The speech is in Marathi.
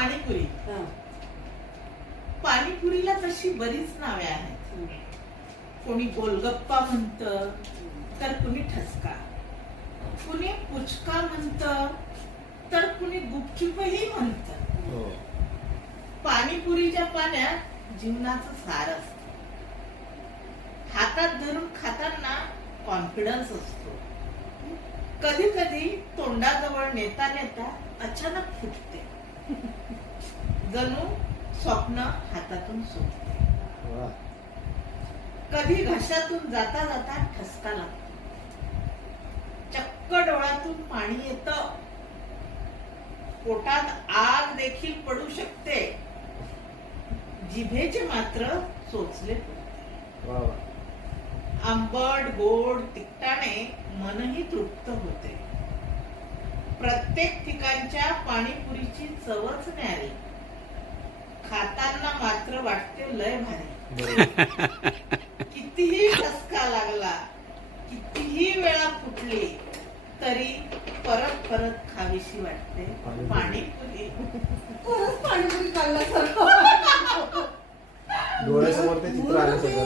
पाणीपुरी. पाणीपुरीला तशी बरीच नावे आहेत. कोणी गोलगप्पा म्हणत, तर कुणी ठसका, कुणी पुचका म्हणत, तर कुणी गुपचूपही म्हणत. पाणीपुरीच्या पाण्यात जीवनाचं सार असतं. हातात धरून खाताना कॉन्फिडन्स असतो. कधी कधी तोंडाजवळ नेता नेता अचानक फुटते, जणू स्वप्न हातातून सुटते. कधी घशातून जाता जाता ठसका लागतो, चक्क डोळ्यातून पाणी येतं, पोटात आग देखील पडू शकते, जिभेचे मात्र चोचले पडते. आंबट गोड तिखटाने मनही तृप्त होते. प्रत्येक ठिकाणच्या पाणीपुरीची चवच न्यारी, खाताना मात्र वाटते लय भारी. कितीही ठसका लागला, कितीही वेळा फुटली, तरी परत परत खावीशी वाटते पाणीपुरी. पाणीपुरी खाल्ल्यासारखं डोळ्यासमोर ते चित्र आलं सगळं.